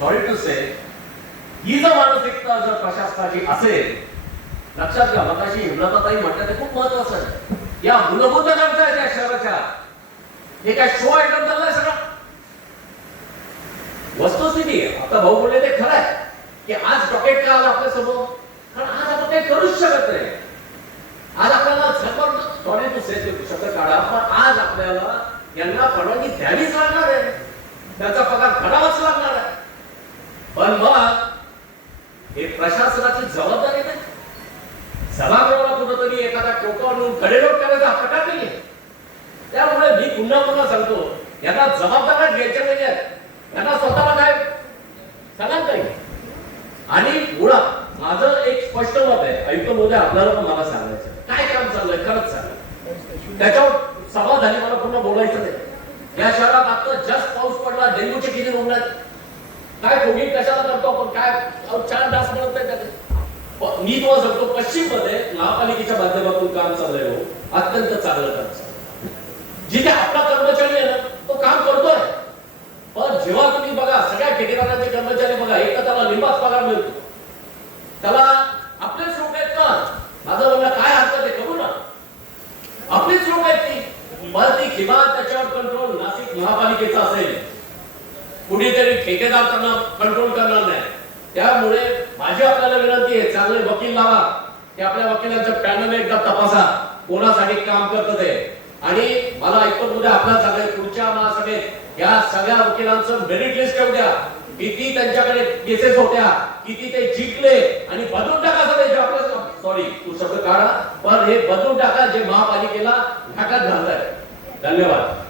Sorry to से ही जर मानसिकता जर प्रशासनाची असेल, लक्षात घ्या मगाशी हिमलताताई म्हटलं ते खूप महत्वाचं आहे. या मूलभूत गरजा आहेत या शहराच्या. हे काय शो आयटम चाललाय सगळं. वस्तुस्थिती आहे. आता भाऊ बोलले ते खरं आहे की आज डॉकेट का आला आपल्या समोर, कारण आज आपण काही करूच शकत नाही. आज आपल्याला सॉरी टू से शब्द काढा, पण आज आपल्याला यांना परवानगी द्यावीच लागणार आहे, त्याचा पगार करावाच लागणार आहे. पण मग हे प्रशासनाची जबाबदारी नाही. सभागृहाला कुठंतरी एखादा टोका आणून कडेलोट करायचा हा प्रकार नाहीये. त्यामुळे मी पुन्हा पुन्हा सांगतो, यांना जबाबदाऱ्या घ्यायच्या नाहीये, यांना स्वतःला काय सांगा काही. आणि मुळात माझं एक स्पष्ट मत आहे, आयुक्त महोदय आपल्याला पण मला सांगायचं काय काम चाललंय खरंच सांगा. त्याच्यावर सभा झाली, मला पुन्हा बोलायचं नाही. या शहरात आता जास्त पाऊस पडला, डेंग्यूचे किती रुग्ण आहेत, काय कोविड कशाला करतो आपण, काय 4 डास म्हणत नाही त्याचे. मी तुम्हाला सांगतो, पश्चिम मध्ये महापालिकेच्या माध्यमातून काम चाललंय, अत्यंत चांगलं काम चाललंय. जिथे आपला कर्मचारी आहे ना तो काम करतोय. पण जेव्हा तुम्ही बघा सगळ्या ठेकेदारांचे कर्मचारी बघा, एक तर त्याला निंबाच पगार मिळतो, त्याला आपलेच लोक आहेत का, माझं म्हणणं काय हरकत आहे करू ना, आपलीच लोक आहेत ती. पण ती किमान त्याच्यावर कंट्रोल नाशिक महापालिकेचा असेल, कुणीतरी ठेकेदार त्यांना कंट्रोल करणार नाही. त्यामुळे माझी आपल्याला विनंती आहे, चांगले वकील लावा, ते आपल्या वकिलांच्या पॅनल एकदा तपासा कोणासाठी काम करतात ते. आणि मला ऐकतो उद्या आपल्या सगळे पुढच्या महासभेत या सगळ्या वकिलांचं मेरिट लिस्ट ठेवू द्या, किती त्यांच्याकडे केसेस होत्या, किती ते जिंकले, आणि बदलून टाका सगळे जे आपल्या सॉरी तू शब्द काढा, पण हे बदलून टाका जे महापालिकेला घाटात घालताय. धन्यवाद.